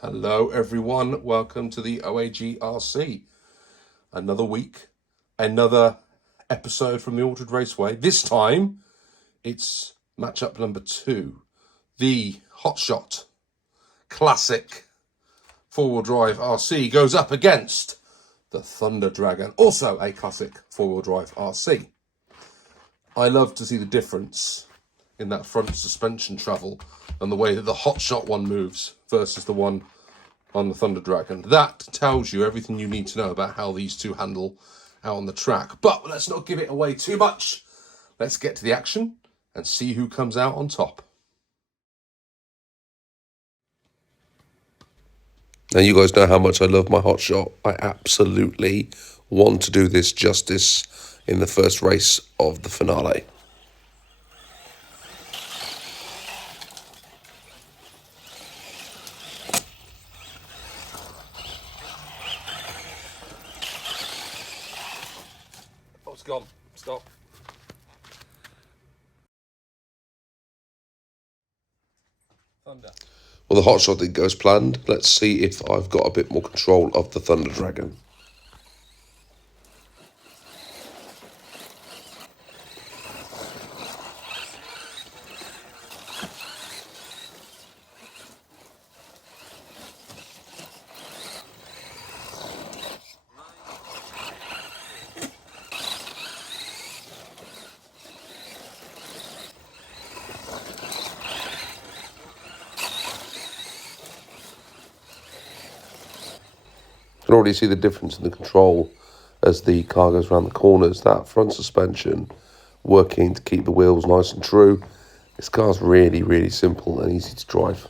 Hello everyone, welcome to the OAG-RC. Another week, another episode from the Altered Raceway. This time, it's matchup number 2. The Hotshot Classic 4-wheel drive RC goes up against the Thunder Dragon, also a classic 4-wheel drive RC. I love to see the difference in that front suspension travel and the way that the Hotshot one moves versus the one on the Thunder Dragon. That tells you everything you need to know about how these two handle out on the track. But let's not give it away too much. Let's get to the action and see who comes out on top. Now, you guys know how much I love my Hotshot. I absolutely want to do this justice in the first race of the finale. Oh, it's gone. Stop. Thunder. Well, the Hotshot did go as planned. Let's see if I've got a bit more control of the Thunder Dragon. You can already see the difference in the control as the car goes around the corners. That front suspension working to keep the wheels nice and true. This car's really, really simple and easy to drive.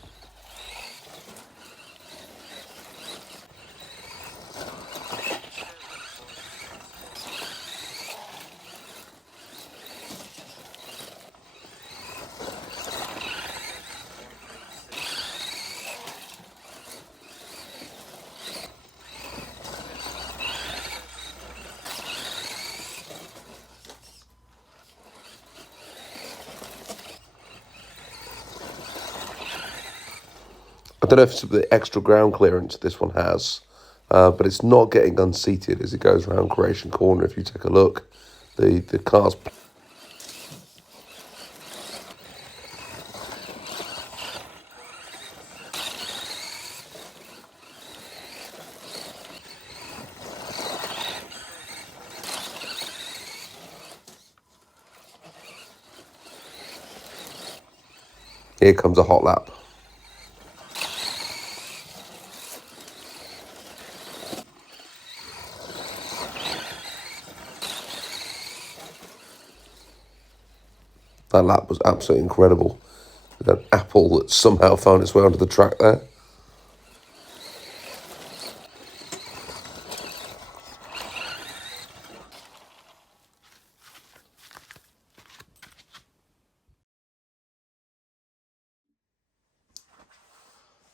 I don't know if it's the extra ground clearance this one has, but it's not getting unseated as it goes around Creation Corner. If you take a look, the car's... Here comes a hot lap. That lap was absolutely incredible. That apple that somehow found its way onto the track there.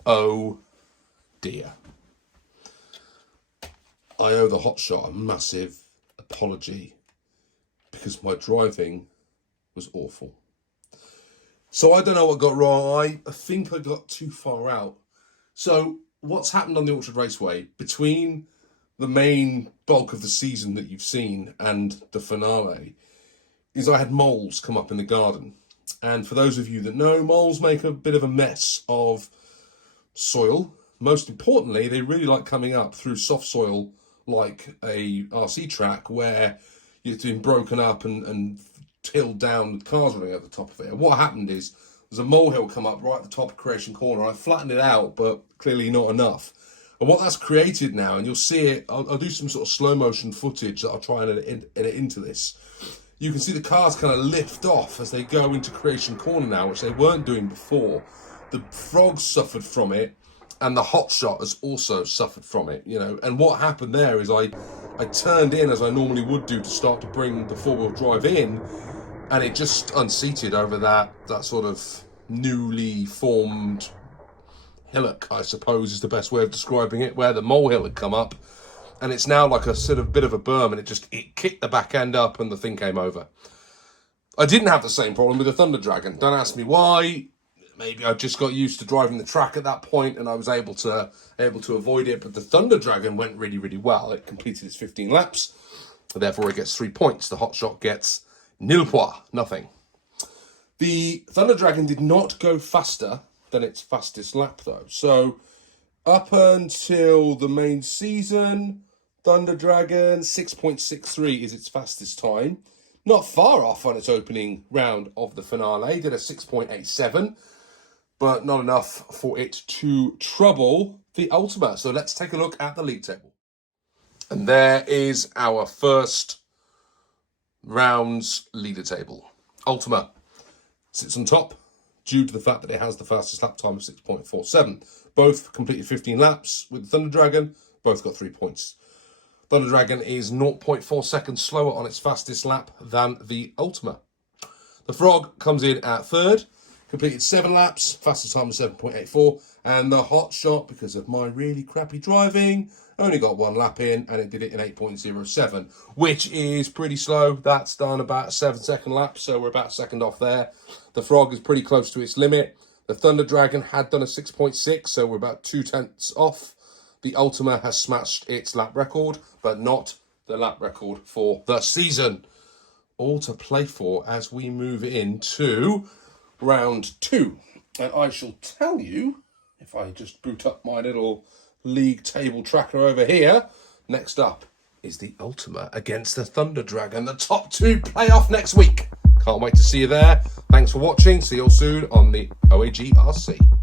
Oh dear. I owe the Hotshot a massive apology because my driving was awful. So I don't know what got wrong. I think I got too far out. So what's happened on the Altered Raceway between the main bulk of the season that you've seen and the finale is I had moles come up in the garden. And for those of you that know, moles make a bit of a mess of soil. Most importantly, they really like coming up through soft soil like a RC track where it's been broken up and tilled down with cars running at the top of it. And what happened is there's a molehill come up right at the top of Creation Corner. I flattened it out, but clearly not enough. And what that's created now, and you'll see it, I'll do some sort of slow motion footage that I'll try and edit into this. You can see the cars kind of lift off as they go into Creation Corner now, which they weren't doing before. The frogs suffered from it, and the Hotshot has also suffered from it, you know. And what happened there is I turned in as I normally would do to start to bring the four-wheel drive in, and it just unseated over that sort of newly formed hillock, I suppose is the best way of describing it, where the molehill had come up, and it's now like a sort of bit of a berm, and it kicked the back end up and the thing came over. I didn't have the same problem with the Thunder Dragon. Don't ask me why. maybe I just got used to driving the track at that point and I was able to avoid it. But the Thunder Dragon went really, really well. It completed its 15 laps. Therefore, it gets 3 points. The Hotshot gets nil point, nothing. The Thunder Dragon did not go faster than its fastest lap, though. So up until the main season, Thunder Dragon 6.63 is its fastest time. Not far off on its opening round of the finale. Did a 6.87, but not enough for it to trouble the Ultima. So let's take a look at the league table. And there is our first round's leader table. Ultima sits on top due to the fact that it has the fastest lap time of 6.47. Both completed 15 laps with the Thunder Dragon. Both got 3 points. Thunder Dragon is 0.4 seconds slower on its fastest lap than the Ultima. The Frog comes in at third, completed 7 laps, fastest time was 7.84, and the Hotshot, because of my really crappy driving, only got 1 lap in, and it did it in 8.07, which is pretty slow. That's done about a 7-second lap, so we're about a second off there. The Frog is pretty close to its limit. The Thunder Dragon had done a 6.6, so we're about 0.2 off. The Ultima has smashed its lap record, but not the lap record for the season. All to play for as we move into round 2. And I shall tell you, if I just boot up my little league table tracker over here, next up is the Ultima against the Thunder Dragon. The top 2 playoff next week. Can't wait to see you there. Thanks for watching. See you all soon on the OAG RC.